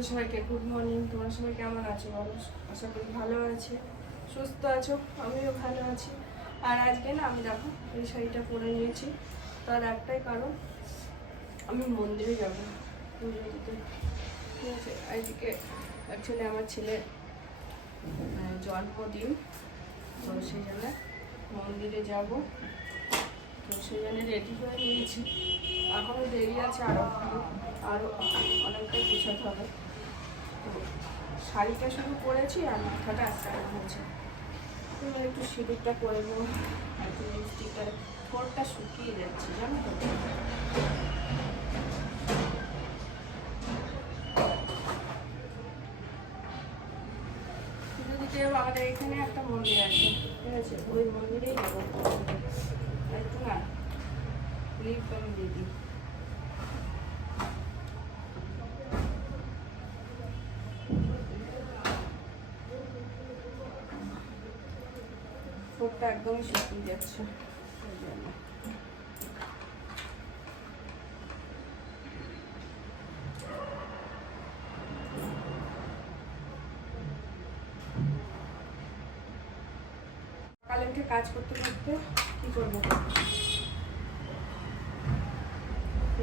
তোমাদের সবাইকে good morning তোমরা সবাই কেমন আছো? বলো আশা করি ভালো আছে। সুস্থ আছো? আমিও ভালো আছি। আর আজকে না আমি দেখো এই শাড়িটা পরে নিয়েছি। তার একটাই কারণ আমি মন্দিরে যাব। পুজো দিতে ঠিক আছে আজকে অ্যাকচুয়ালি আমার ছেলের আহ, জন্মদিন তো সেই জন্য মন্দিরে যাব। তো সেই জন্য রেডি হয়ে নিয়েছি। এখনও দেরি আছে আরও আরও অনেকটাই গুছাতে হবে। শাড়িটা শুধু পরেছি আর মাথাটা আস্তে হয়েছে একটু সিঁদুরটা করে নেব। একটু লিপস্টিকটা ঠোঁটটা শুকিয়ে যাচ্ছে, জানো তো? আমাদের এখানে একটা মন্দির আছে, ঠিক আছে? ওই মন্দিরেই যাব। একটু না, লিপ দিদি ঠোঁটটা একদমই শুকিয়ে যাচ্ছে। কাজ করতে করতে কি করব?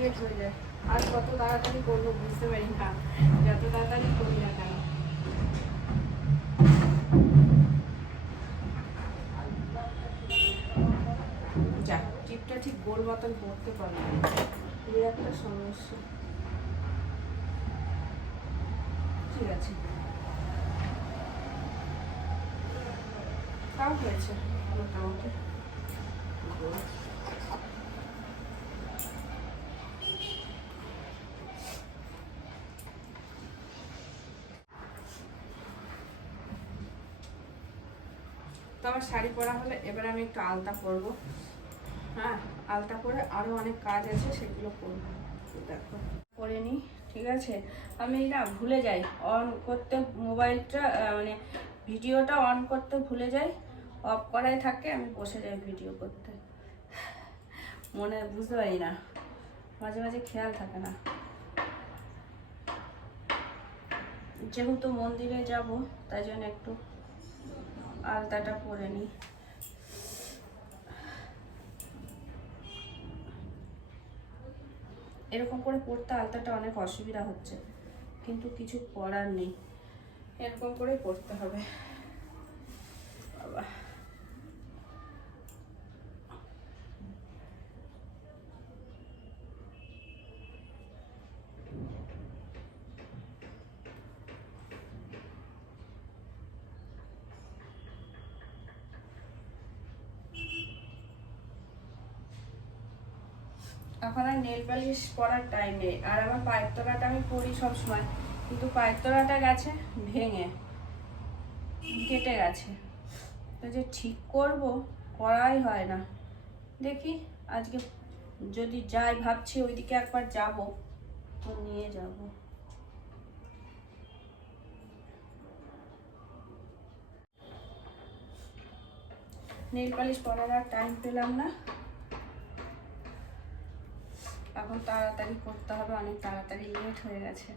লেট হয়ে যায়। আর কত তাড়াতাড়ি করব বুঝতে পারি না। যত তাড়াতাড়ি করি না ঠিক গোল মতন পারব। এই একটা সমস্যা। ঠিক আছে। তাও হয়েছে। মোটামুটি। তো আমার শাড়ি পরা হলে এবার আমি একটু আলতা পরবো। হ্যাঁ আলতা পরে আরও অনেক কাজ আছে, সেগুলো করব। দেখো, করে নিই ঠিক আছে? আমি না ভুলে যাই অন করতে মোবাইলটা মানে ভিডিওটা অন করতে ভুলে যাই অফ করাই থাকে, আমি বসে যাই ভিডিও করতে। মনে, বুঝতে পারি না। মাঝে মাঝে খেয়াল থাকে না। যেহেতু মন্দিরে যাব, তাই জন্য একটু আলতাটা পরে নিই এরকম করে পড়তে আলতাটা অনেক অসুবিধা হচ্ছে। কিন্তু কিছু করার নেই। এরকম করে পড়তে হবে বাবা এখন আর নেল পালিশ পরার টাইম নেই। আর আমার পায়ের তলাটা আমি পরি সবসময়। কিন্তু পায়ের তলাটা গেছে, ভেঙে, কেটে গেছে। তো যে ঠিক করব, করাই হয় না। দেখি, আজকে যদি যাই ভাবছি, ওইদিকে একবার যাব। তো নিয়ে যাব। নেল পালিশ পরার আর টাইম পেলাম না। এখন তাড়াতাড়ি করতে হবে, অনেক তাড়াতাড়ি লেট হয়ে গেছে।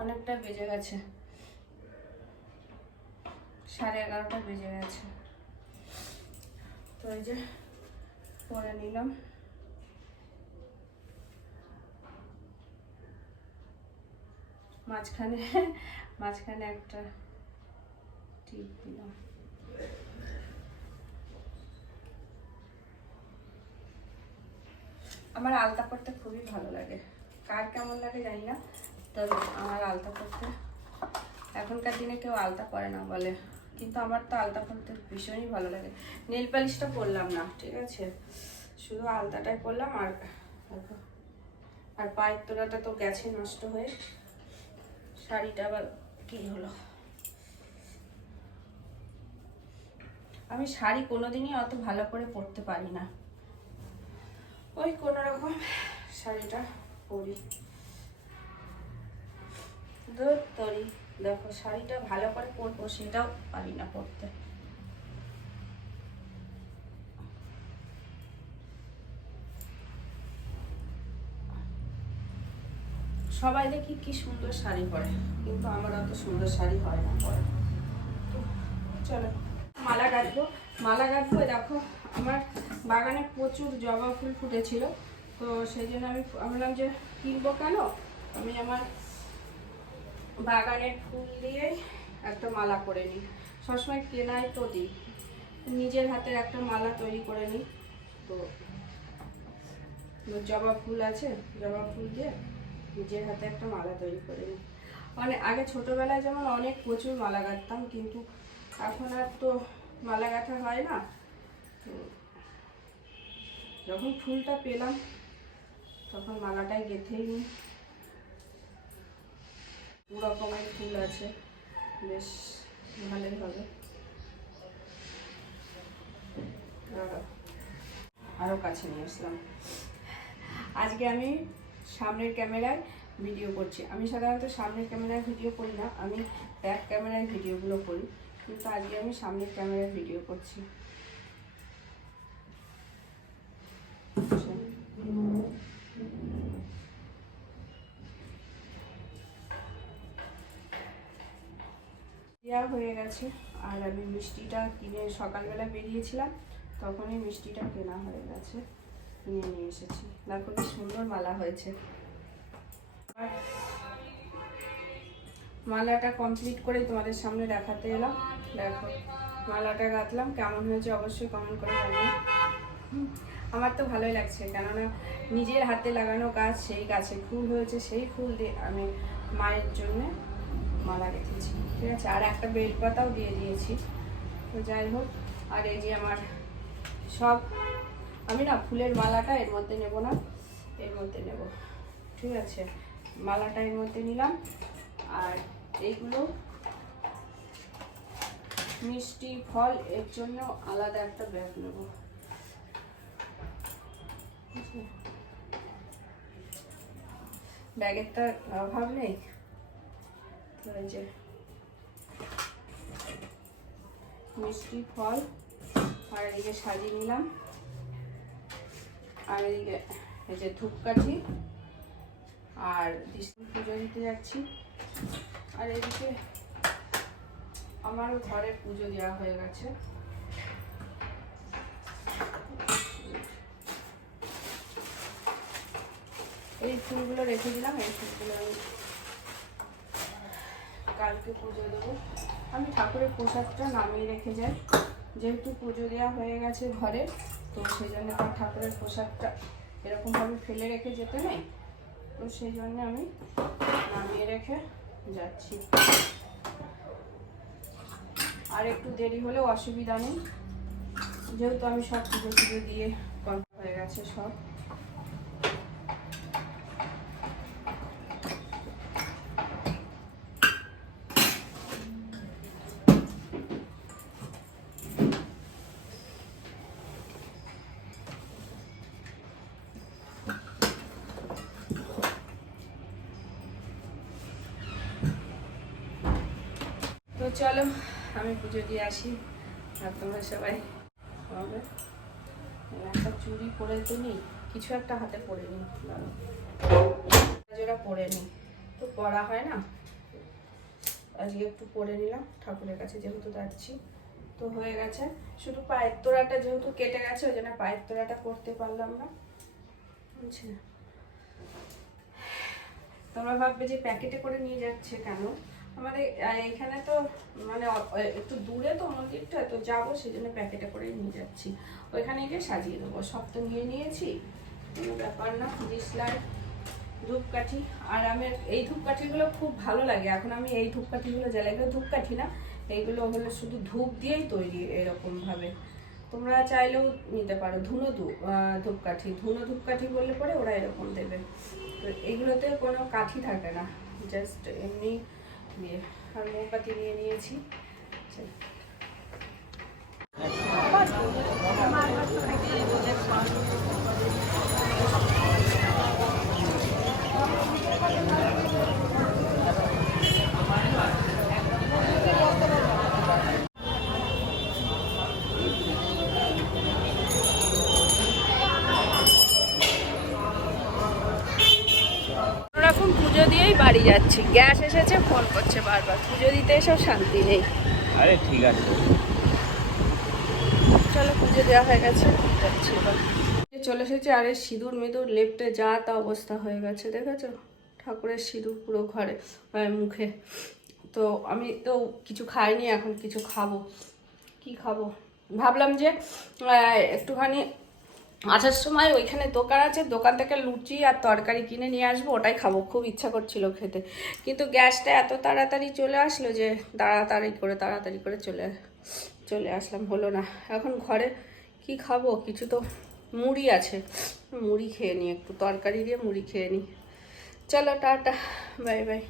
অনেকটা বেজে গেছে। সাড়ে এগারোটা বেজে গেছে। তো এই যে পরে নিলাম। মাঝখানে মাঝখানে একটা টিপ দিলাম। আমার আলতা পরতে খুবই ভালো লাগে। কার কেমন লাগে জানি না, তবে আমার আলতা পরতে এখনকার দিনে কেউ আলতা পরে না বলে। কিন্তু আমার তো আলতা পরতে ভীষণই ভালো লাগে। নেল পালিশটা পরলাম না, ঠিক আছে? শুধু আলতাটাই পরলাম আর দেখো, আর পায়ের তোলাটা তো গেছে নষ্ট হয়ে। শাড়িটা আবার কি হলো? আমি শাড়ি কোনোদিনই অত ভালো করে পরতে পারি না। ওই কোনো রকম শাড়িটা পরি। তরি, দেখো শাড়িটা ভালো করে পরবো, সেটাও পারি না পরতে। সবাই দেখি কি সুন্দর শাড়ি পরে, কিন্তু আমার অত সুন্দর শাড়ি হয় না পরে। চলো, মালা গাঁথবো মালা গাঁথবো, দেখো। আমার বাগানে প্রচুর জবা ফুল ফুটেছিল, তো সেই জন্য আমি ভাবলাম যে কিনবো কেন? আমি আমার বাগানের ফুল দিয়ে একটা মালা করে নিই। সবসময় কেনাই তো দিই, নিজের হাতে একটা মালা তৈরি করে নিই, তো জবা ফুল আছে, জবা ফুল দিয়ে নিজের হাতে একটা মালা তৈরি করে নিই। অনেক আগে ছোটোবেলায় যেমন অনেক প্রচুর মালা গাঁথতাম, কিন্তু এখন আর তো মালা গাঁথা হয় না। তো যখন ফুলটা পেলাম, তখন মালাটাই গেঁথেই নিই। দু রকমের ফুল আছে, বেশ ভালোই হবে। আর- আরও কাছে নিয়ে আসলাম। আজকে আমি সামনের ক্যামেরায় ভিডিও করছি। আমি সাধারণত সামনের ক্যামেরায় ভিডিও করি না, আমি ব্যাক ক্যামেরায় ভিডিওগুলো করি। কিন্তু আজকে আমি সামনের ক্যামেরায় ভিডিও করছি। দেওয়া হয়ে গেছে। আর আমি মিষ্টিটা কিনে সকালবেলা বেরিয়েছিলাম, তখনই মিষ্টিটা কেনা হয়ে গেছে। কিনে নিয়ে এসেছি। দেখো কি সুন্দর মালা হয়েছে। মালাটা কমপ্লিট করে তোমাদের সামনে দেখাতে এলাম। দেখো, মালাটা গাঁথলাম। কেমন হয়েছে অবশ্যই কমেন্ট করে জানিও। আমার তো ভালোই লাগছে, কেননা নিজের হাতে লাগানো গাছ, সেই গাছে ফুল হয়েছে, সেই ফুল দিয়ে আমি মায়ের জন্যে মালা রেখেছি, ঠিক আছে? আর একটা বেলপাতাও দিয়ে দিয়েছি। তো যাই হোক, আর এই যে আমার সব, আমি না ফুলের মালাটা এর মধ্যে নেব না, এর মধ্যে নেব। ঠিক আছে? মালাটা এর মধ্যে নিলাম। আর এইগুলো মিষ্টি ফল, এর জন্য আলাদা একটা ব্যাগ নেব। ব্যাগের তো অভাব নেই। এই মিষ্টি ফল। আর এদিকে সাজিয়ে নিলাম। আর এদিকে এই যে ধূপকাঠি। আর বিষ্ণু পুজো দিতে যাচ্ছি। আর এদিকে আমারও ঘরে পুজো দেওয়া হয়ে গেছে। এই ফুলগুলো রেখে দিলাম, এই ফুলগুলো আমি কালকে পুজো দেবো। আমি ঠাকুরের প্রসাদটা নামিয়ে রেখে যাই। যেহেতু পুজো দেওয়া হয়ে গেছে ঘরে, তো সেই জন্য তার ঠাকুরের প্রসাদটা এরকমভাবে ফেলে রেখে যেতে নেই। তো সেই জন্য আমি নামিয়ে রেখে যাচ্ছি। আর একটু দেরি হলেও অসুবিধা নেই। যেহেতু আমি সব পুজো পুজো দিয়ে কমপ্লিট হয়ে গেছে সব। চলো, আমি পুজো দিয়ে আসি। আর তোমরা সবাই হবে একটা চুরি পরে তো নিই, কিছু একটা হাতে পরে নিই জোড়া পরে নিই। তো পরা হয় না? আজকে একটু পরে নিলাম, ঠাকুরের কাছে যেহেতু যাচ্ছি। তো হয়ে গেছে। শুধু পায়ের তোড়াটা যেহেতু কেটে গেছে, ওই জন্য পায়ের তোড়াটা করতে পারলাম না। বুঝছি তোমরা ভাববে যে প্যাকেটে করে নিয়ে যাচ্ছে কেন? আমাদের এখানে তো মানে একটু দূরে তো মন্দিরটা, তো যাব সেই জন্য প্যাকেটে করে নিয়ে যাচ্ছি। ওইখানে গিয়ে সাজিয়ে দেবো। সব তো নিয়ে নিয়েছি। কোনো ব্যাপার না ডিসলাই ধূপকাঠি। আর আমার এই ধূপকাঠিগুলো খুব ভালো লাগে। এখন আমি এই ধূপকাঠিগুলো জ্বালাই ধূপকাঠি না। এইগুলো হলো শুধু ধূপ দিয়েই তৈরি এরকম ভাবে তোমরা চাইলেও নিতে পারো। ধুনো ধূপ ধূপকাঠি। ধুনো ধূপকাঠি বললে পরে ওরা এরকম দেবে। তো এগুলোতে কোনো কাঠি থাকে না। জাস্ট এমনি দিয়ে আর মোমবাতি নিয়ে নিয়েছি চলো। ওরকম পুজো দিয়ে যাচ্ছি গ্যাস এসেছে ফোন করছে বারবার। পুজো দিতে এসব শান্তি নেই। আরে ঠিক আছে। চলো পুজো দেওয়া হয়ে গেছে যাচ্ছি চলে এসেছে আরে সিঁদুর মিঁদুর লেপটে যা তা অবস্থা হয়ে গেছে দেখেছ? ঠাকুরের সিঁদুর পুরো ঘরে মুখে। তো আমি তো কিছু খাইনি এখন কিছু খাব। কি খাব? ভাবলাম যে একটুখানি আসার সময় ওইখানে দোকান আছে, দোকান থেকে লুচি আর তরকারি কিনে নিয়ে আসব, ওটাই খাব। খুব ইচ্ছা করছিল খেতে। কিন্তু গ্যাসটা এত তাড়াতাড়ি চলে আসলো যে তাড়াতাড়ি করে তাড়াতাড়ি করে চলে চলে আসলাম। হলো না। এখন ঘরে কি খাব? কিছু তো মুড়ি আছে। মুড়ি খেয়ে নিই একটু। তরকারি দিয়ে মুড়ি খেয়ে নিই। চলো, টাটা। Bye bye.